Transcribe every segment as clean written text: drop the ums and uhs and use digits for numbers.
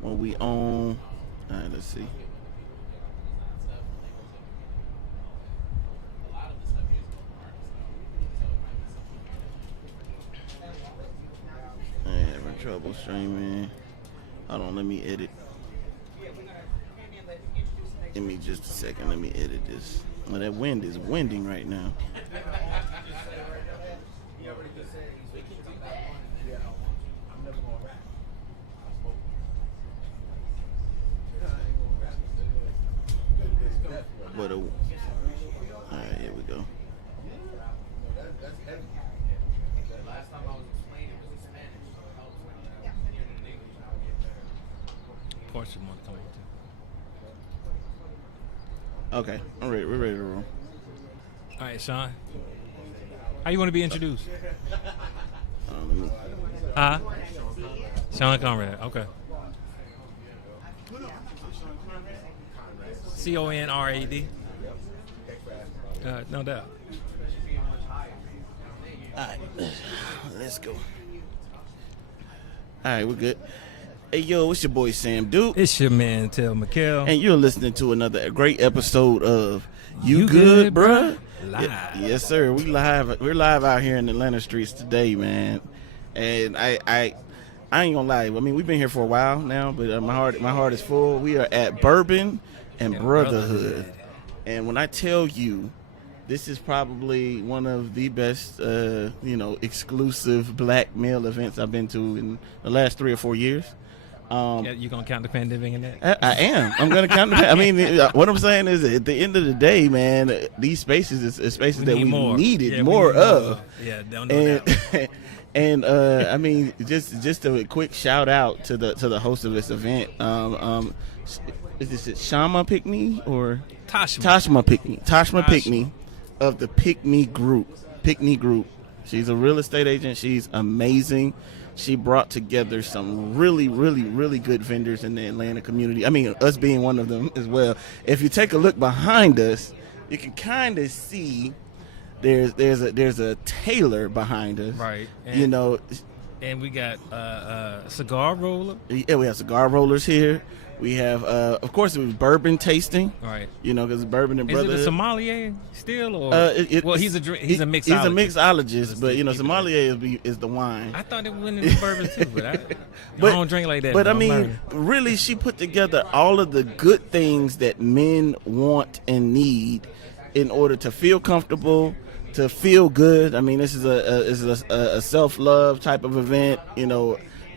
when we on. All right, let's see. Having trouble streaming. Hold on, let me edit. Give me just a second. Let me edit this. Well, that wind is winding right now. But all right, here we go. Portia want to come on too. Okay, I'm ready. We're ready to roll. All right, Sean. How you want to be introduced? Let me. Sean Conrad. Okay. CONRAD. No doubt. All right, let's go. All right, we're good. Hey, yo, it's your boy Sam Duke. It's your man, Tel McKell. And you're listening to another great episode of You Good, Bruh? Live. Yes, sir. We live. We're live out here in the Atlanta streets today, man. And I ain't gonna lie. I mean, we've been here for a while now, but my heart is full. We are at Bourbon and Brotherhood. And when I tell you, this is probably one of the best, exclusive black male events I've been to in the last 3 or 4 years. You gonna count the pandemic in that? I am. I'm gonna count. I mean, what I'm saying is, at the end of the day, man, these spaces is spaces that we needed more of. Yeah, don't know that. And I mean, just a quick shout out to the host of this event. Is this Shama Pickney or Tashma Pickney? Tashma Pickney of the Pickney Group. She's a real estate agent. She's amazing. She brought together some really, really, really good vendors in the Atlanta community. I mean, us being one of them as well. If you take a look behind us, you can kind of see there's a tailor behind us, right? And we got a cigar roller. Yeah, we have cigar rollers here. We have, of course, it was bourbon tasting, right? Because Bourbon and Brotherhood. Is it a sommelier still, or he's a mixologist. He's a mixologist, but sommelier is the wine. I thought it went into bourbon too, but I don't drink like that. But I mean, really, she put together all of the good things that men want and need in order to feel comfortable, to feel good. I mean, this is a self-love type of event.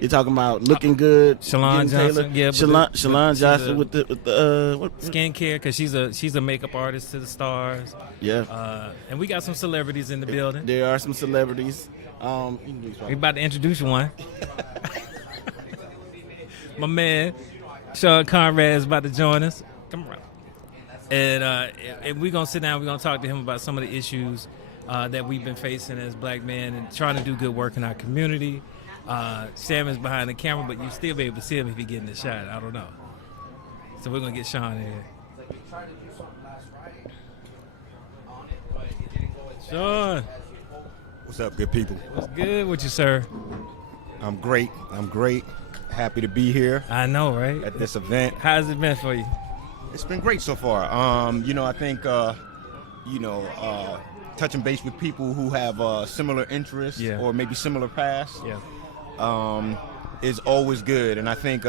You're talking about looking good. Shalon Johnson, Shalon Johnson with the what? Skincare, because she's a makeup artist to the stars. Yeah. And we got some celebrities in the building. There are some celebrities. We about to introduce one. My man, Sean Conrad is about to join us. Come around. And we're gonna sit down. We're gonna talk to him about some of the issues that we've been facing as black men and trying to do good work in our community. Sam is behind the camera, but you still be able to see him if he getting the shot. I don't know. So we're going to get Sean in here. Sean. What's up, good people? What's good with you, sir? I'm great. Happy to be here. I know, right? At this event. How's it been for you? It's been great so far. I think, touching base with people who have similar interests or maybe similar pasts. Yeah. Is always good, and I think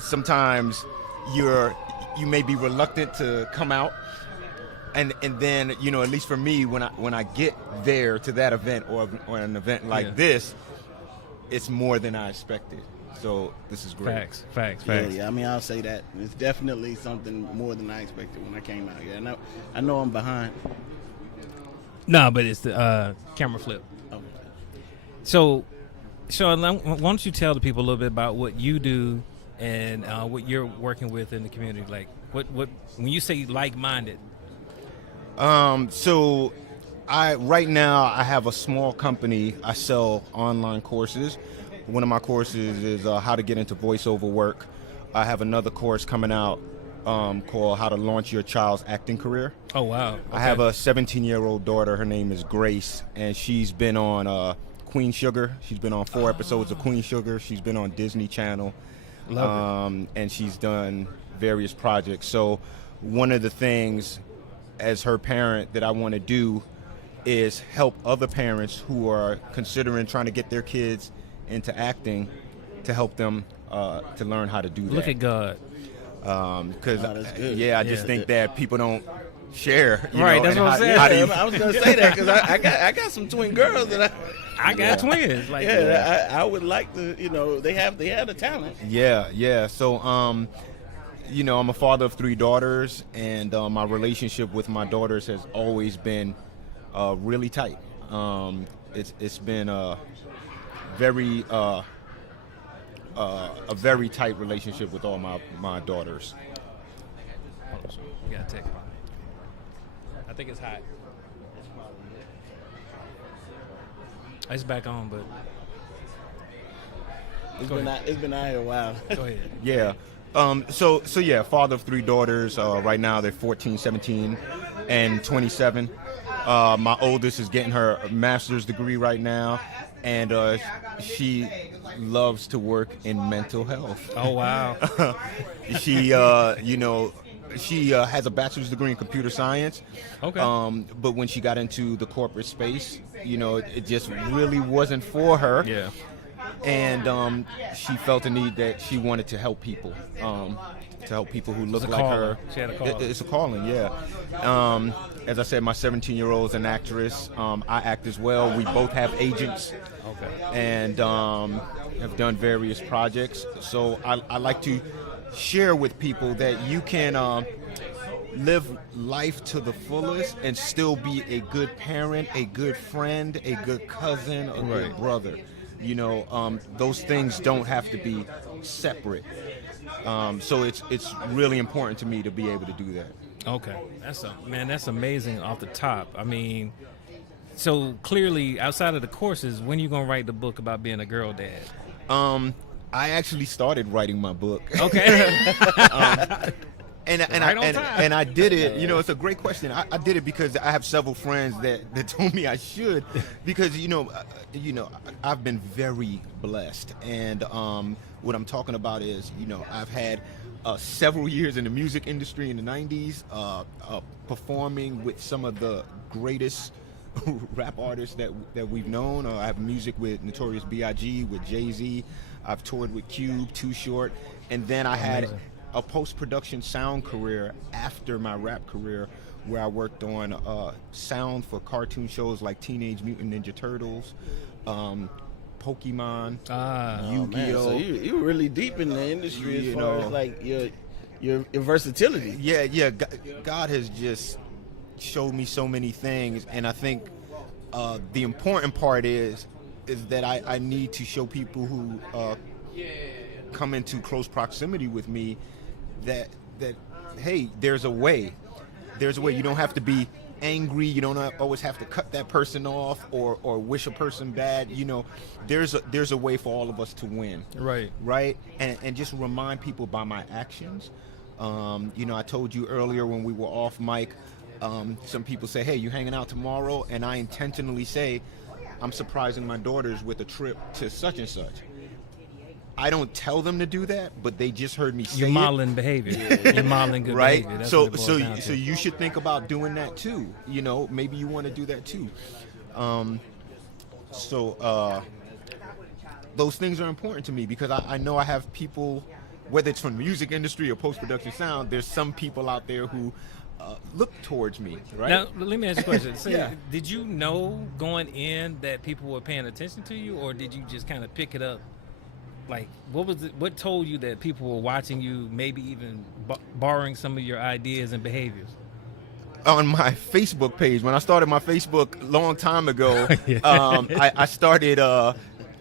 sometimes you may be reluctant to come out, and then at least for me, when I get there to that event or an event like this, it's more than I expected. So this is great. Facts. Yeah. I mean, I'll say that it's definitely something more than I expected when I came out here. I know I'm behind. No, but it's the camera flip. Oh. So, Sean, why don't you tell the people a little bit about what you do and what you're working with in the community? Like, what when you say like-minded? So, right now I have a small company. I sell online courses. One of my courses is how to get into voiceover work. I have another course coming out called How to Launch Your Child's Acting Career. Oh, wow. Okay. I have a 17-year-old daughter. Her name is Grace, and she's been on Queen Sugar. She's been on 4 episodes of Queen Sugar. She's been on Disney Channel. And she's done various projects. So one of the things as her parent that I want to do is help other parents who are considering trying to get their kids into acting to help them to learn how to do that. Look at God. Because I just think that people don't share. Right, that's what I'm saying. I was gonna say that because I got some twin girls that I got twins. Like, I would like to. They have the talent. Yeah. So I'm a father of 3 daughters, and my relationship with my daughters has always been really tight. It's been a very tight relationship with all my daughters. You got to take it. I think it's hot. It's back on, but it's been out here a while. Go ahead. Yeah. So father of 3 daughters. Right now they're 14, 17, and 27. My oldest is getting her master's degree right now, and she loves to work in mental health. Oh, wow. She, she has a bachelor's degree in computer science. Okay. But when she got into the corporate space, it just really wasn't for her. Yeah. And she felt a need that she wanted to help people. To help people who look like her. She had a calling. It's a calling, yeah. As I said, my 17-year-old is an actress. I act as well. We both have agents. Okay. And have done various projects. So I like to share with people that you can live life to the fullest and still be a good parent, a good friend, a good cousin, a good brother. Those things don't have to be separate. So it's really important to me to be able to do that. Okay, that's amazing off the top. I mean, so clearly outside of the courses, when are you gonna write the book about being a girl dad? I actually started writing my book. Okay. And I did it. It's a great question. I did it because I have several friends that told me I should, because I've been very blessed, and what I'm talking about is I've had several years in the music industry in the 90s, performing with some of the greatest rap artists that we've known. I have music with Notorious B.I.G., with Jay-Z. I've toured with Cube, Too Short, and then I had a post-production sound career after my rap career, where I worked on sound for cartoon shows like Teenage Mutant Ninja Turtles, Pokemon, Yu-Gi-Oh. So you were really deep in the industry as far as like your versatility. Yeah. God has just showed me so many things, and I think the important part is that I need to show people who come into close proximity with me that hey, there's a way. You don't have to be angry. You don't always have to cut that person off or wish a person bad. There's a way for all of us to win. Right. And just remind people by my actions. I told you earlier when we were off mic, some people say, hey, you hanging out tomorrow? And I intentionally say, I'm surprising my daughters with a trip to such and such. I don't tell them to do that, but they just heard me say You're modeling behavior. You're modeling good right? behavior. That's So you should think about doing that too. Maybe you want to do that too. Those things are important to me because I know I have people, whether it's from the music industry or post-production sound, there's some people out there who look towards me, right? Now, let me ask you a question. So, did you know going in that people were paying attention to you, or did you just kind of pick it up? Like, what told you that people were watching you, maybe even borrowing some of your ideas and behaviors? On my Facebook page, when I started my Facebook a long time ago, I started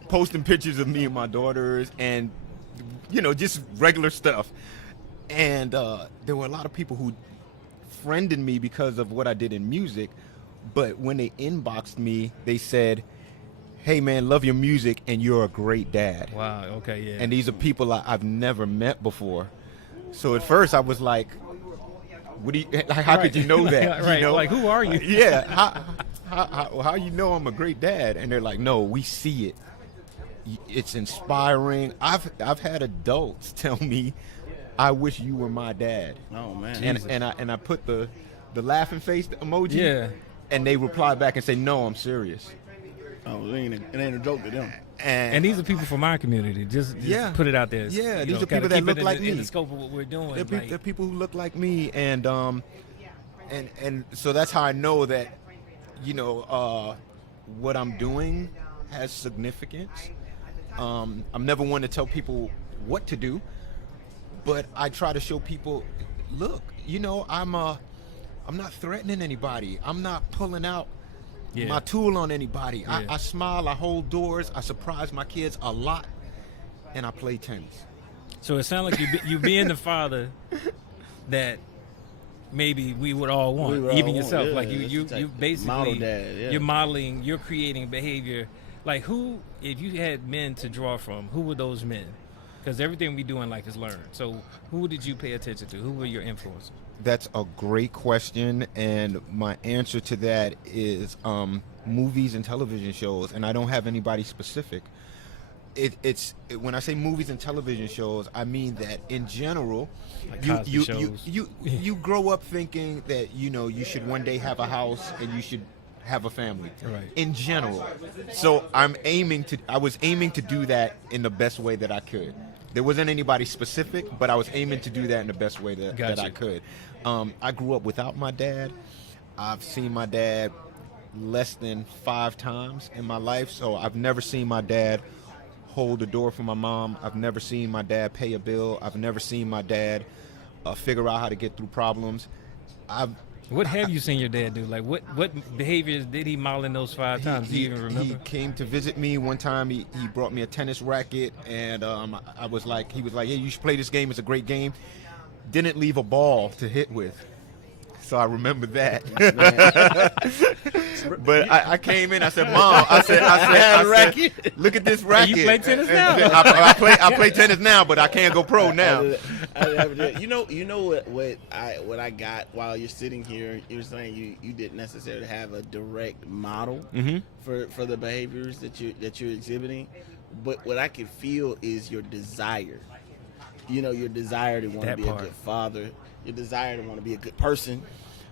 posting pictures of me and my daughters and, just regular stuff. And there were a lot of people who friended me because of what I did in music. But when they inboxed me, they said, hey, man, love your music, and you're a great dad. Wow, okay, yeah. And these are people I've never met before. So at first I was like, how could you know that? Right, like, who are you? Yeah, how you know I'm a great dad? And they're like, no, we see it. it's inspiring. I've had adults tell me, "I wish you were my dad." Oh man. And I put the laughing face emoji. Yeah. And they reply back and say, "No, I'm serious." Oh, it ain't a joke to them. And these are people from our community. Just put it out there. Yeah, these are people that look like me. In the scope of what we're doing. They're people who look like me, and so that's how I know that, what I'm doing has significance. I'm never one to tell people what to do, but I try to show people, look, I'm not threatening anybody. I'm not pulling out my tool on anybody. Yeah. I smile, I hold doors, I surprise my kids a lot, and I play tennis. So it sounds like you being the father that maybe we would all want, even yourself. Yeah, like you basically model dad, yeah. You're modeling, you're creating behavior. Like who, if you had men to draw from, who were those men? Because everything we do in life is learned. So who did you pay attention to? Who were your influences? That's a great question, and my answer to that is movies and television shows, and I don't have anybody specific. It's when I say movies and television shows, I mean that in general, Like you grow up thinking that you should one day have a house and you should have a family. Right. In general, so I was aiming to do that in the best way that I could. There wasn't anybody specific, but I was aiming to do that in the best way that I could. I grew up without my dad. I've seen my dad less than 5 times in my life, so I've never seen my dad hold the door for my mom. I've never seen my dad pay a bill. I've never seen my dad figure out how to get through problems. What have you seen your dad do? Like what behaviors did he model in those 5 times? Do you even remember? He came to visit me one time. He brought me a tennis racket, and he was like, "Hey, you should play this game. It's a great game." Didn't leave a ball to hit with, so I remember that. But I came in. I said, "Mom," I said, "Look at this racket." You play tennis now? I play tennis now, but I can't go pro now. You know what I got while you're sitting here. You're saying you didn't necessarily have a direct model for the behaviors that you're exhibiting, but what I can feel is your desire. Your desire to want to be a good father, your desire to want to be a good person.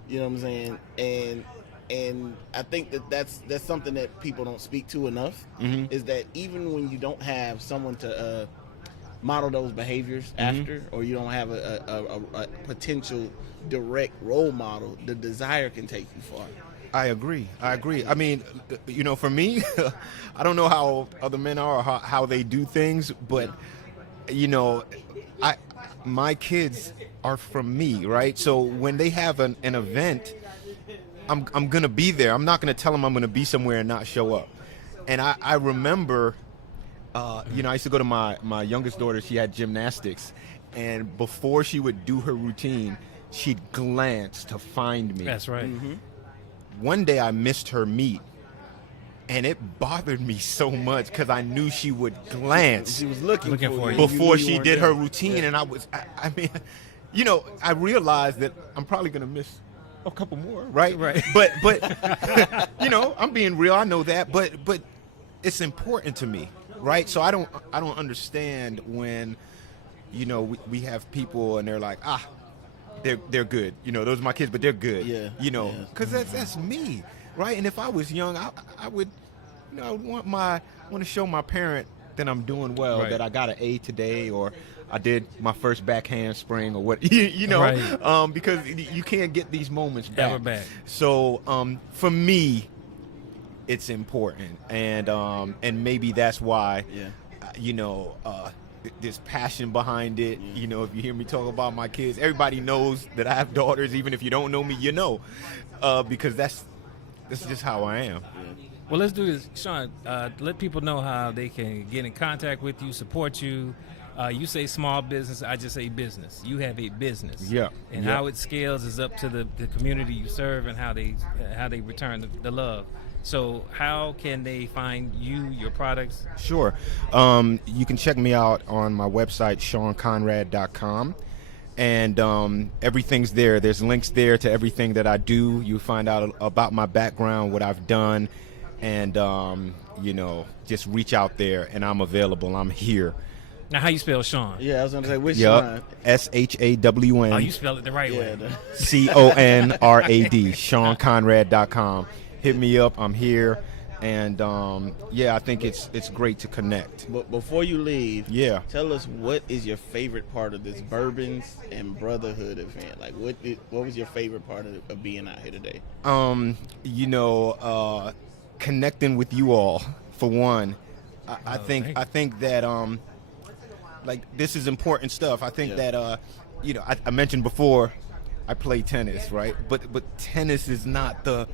You know what I'm saying? And I think that's something that people don't speak to enough. Is that even when you don't have someone to model those behaviors after, or you don't have a potential direct role model, the desire can take you far. I agree. I mean, for me, I don't know how other men are or how they do things, but my kids are from me, right? So when they have an event, I'm gonna be there. I'm not gonna tell them I'm gonna be somewhere and not show up. And I remember, I used to go to my youngest daughter. She had gymnastics, and before she would do her routine, she'd glance to find me. That's right. One day I missed her meet, and it bothered me so much because I knew she would glance. She was looking for you before she did her routine, and I realized that I'm probably gonna miss a couple more, right? But I'm being real. I know that, but it's important to me, right? So I don't understand when we have people and they're like, they're good. Those are my kids, but they're good. Yeah. Because that's me, right? And if I was young, I would, I would want to show my parent that I'm doing well, right, that I got an A today, or I did my first backhand spring, or what, right, because you can't get these moments back. Ever back. So for me, it's important, and maybe that's why, there's passion behind it. Yeah. If you hear me talk about my kids, everybody knows that I have daughters. Even if you don't know me, because that's just how I am. Yeah. Well, let's do this, Sean. Let people know how they can get in contact with you, support you. You say small business, I just say business. You have a business. Yeah. And how it scales is up to the community you serve and how they return the love. So how can they find you, your products? Sure. You can check me out on my website, SeanConrad.com. And everything's there. There's links there to everything that I do. You find out about my background, what I've done. and just reach out there, and I'm available. I'm here. Now, how you spell Sean? Yeah, I was gonna say which Sean? SHAWN. Oh, you spell it the right way. CONRAD. SeanConrad.com. Hit me up. I'm here. And I think it's great to connect. But before you leave, tell us what is your favorite part of this Bourbons and Brotherhood event? Like, what was your favorite part of being out here today? Connecting with you all, for one. I think that like, this is important stuff. I think that I mentioned before, I play tennis, right? But tennis is not the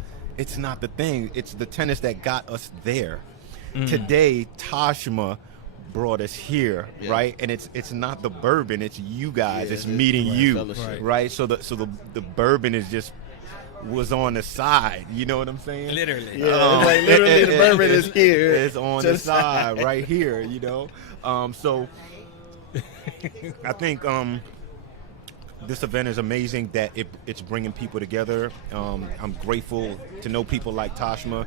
thing. It's the tennis that got us there. Today, Tashma brought us here, right? And it's not the bourbon, it's you guys. It's meeting you, right? So the bourbon was on the side. You know what I'm saying? Literally. Yeah, like literally the bourbon is here. It's on the side right here, So I think this event is amazing that it's bringing people together. I'm grateful to know people like Tashma,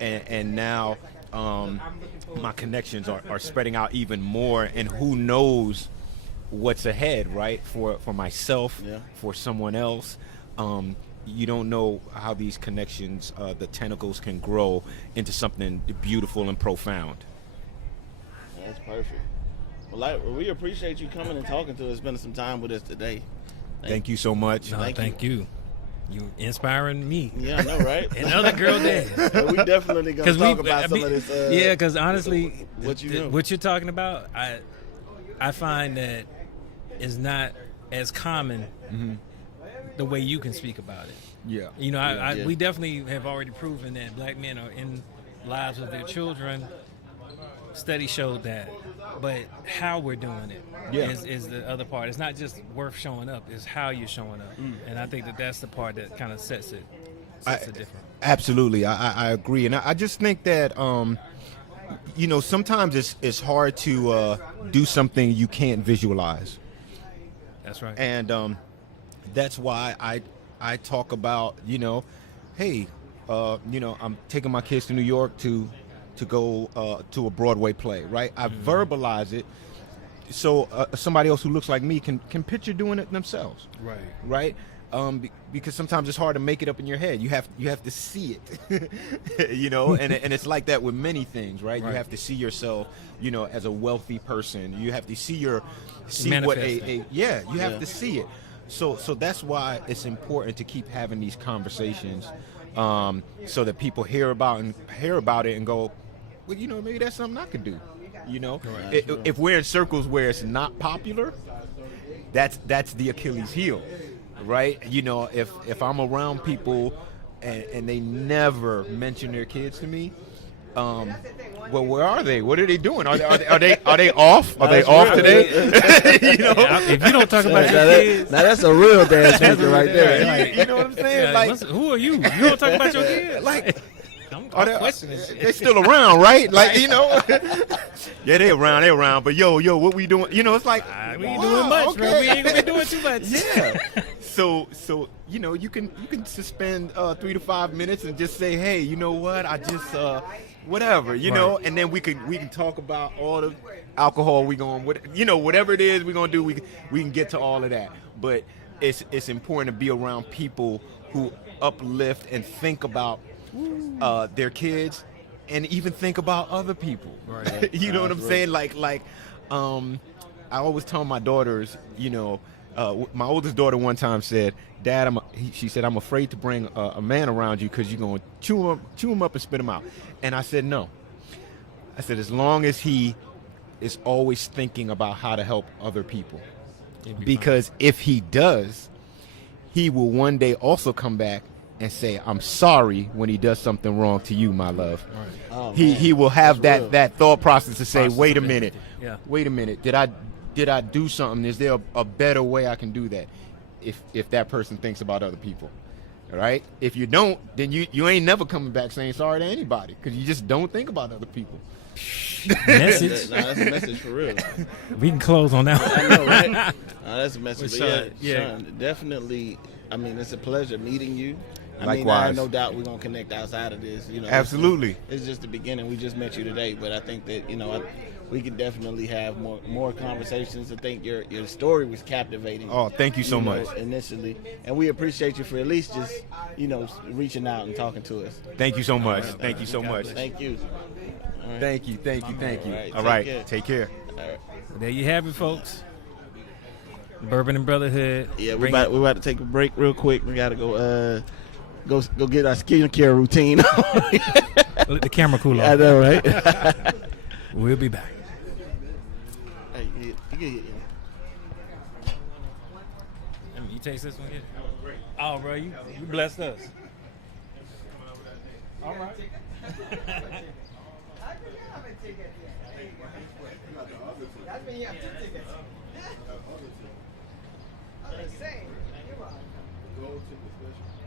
and now my connections are spreading out even more, and who knows what's ahead, right? For myself, for someone else. You don't know how these connections, the tentacles can grow into something beautiful and profound. That's perfect. Well, we appreciate you coming and talking to us, spending some time with us today. Thank you so much. No, thank you. You inspiring me. Yeah, I know, right? Another girl dad. We definitely gonna talk about some of this. Yeah, because honestly, what you're talking about, I find that is not as common the way you can speak about it. Yeah. We definitely have already proven that black men are in lives of their children. Study showed that, but how we're doing it is the other part. It's not just worth showing up; it's how you're showing up, and I think that's the part that kind of sets it different. Absolutely, I agree, and I just think that sometimes it's hard to do something you can't visualize. That's right, and that's why I talk about hey, I'm taking my kids to New York to go to a Broadway play, right? I verbalize it so somebody else who looks like me can picture doing it themselves, right? Because sometimes it's hard to make it up in your head. You have to see it, and it's like that with many things, right? You have to see yourself, as a wealthy person. You have to see what you have to see it. So that's why it's important to keep having these conversations, so that people hear about it and go, well, maybe that's something I could do. If we're in circles where it's not popular, that's the Achilles heel, right? If I'm around people and they never mention their kids to me, well, where are they? What are they doing? Are they off? Are they off today? If you don't talk about your kids, now that's a real dad speaker right there. You know what I'm saying? Who are you? You don't talk about your kids. Are they still around, right? Yeah, they around. But yo, what we doing? It's like we ain't doing much, bro. We ain't gonna be doing too much. Yeah. So you can suspend 3 to 5 minutes and just say, hey, you know what? I just whatever, and then we can talk about all the alcohol whatever it is we're gonna do. We can get to all of that. But it's important to be around people who uplift and think about their kids, and even think about other people. Right. You know what I'm saying? Like I always tell my daughters, my oldest daughter one time said, Dad, she said, I'm afraid to bring a man around you because you're going to chew him up and spit him out. And I said, no. I said, as long as he is always thinking about how to help other people. Because if he does, he will one day also come back and say, I'm sorry when he does something wrong to you, my love. Right. Oh, he will have that thought process to say, wait a minute. Did I do something? Is there a better way I can do that? If that person thinks about other people. All right? If you don't, then you ain't never coming back saying sorry to anybody because you just don't think about other people. Message. That's a message for real. We can close on that one. I know, right? That's a message. Sean, Sean, definitely. I mean, it's a pleasure meeting you. I mean, I have no doubt we're gonna connect outside of this. You know, absolutely. It's just the beginning. We just met you today, but I think that we can definitely have more conversations. I think your story was captivating. Oh, thank you so much. Initially, and we appreciate you for at least just reaching out and talking to us. Thank you so much. Thank you so much. Thank you. Right. Thank you. All right. Take care. All right. There you have it, folks. Bourbon and Brotherhood. Yeah, we're about to take a break real quick. We gotta go get our skincare routine. Let the camera cool off. I know, right? We'll be back. Hey, you get You taste this one here? Oh, bro, you blessed us. All right. Go to the special.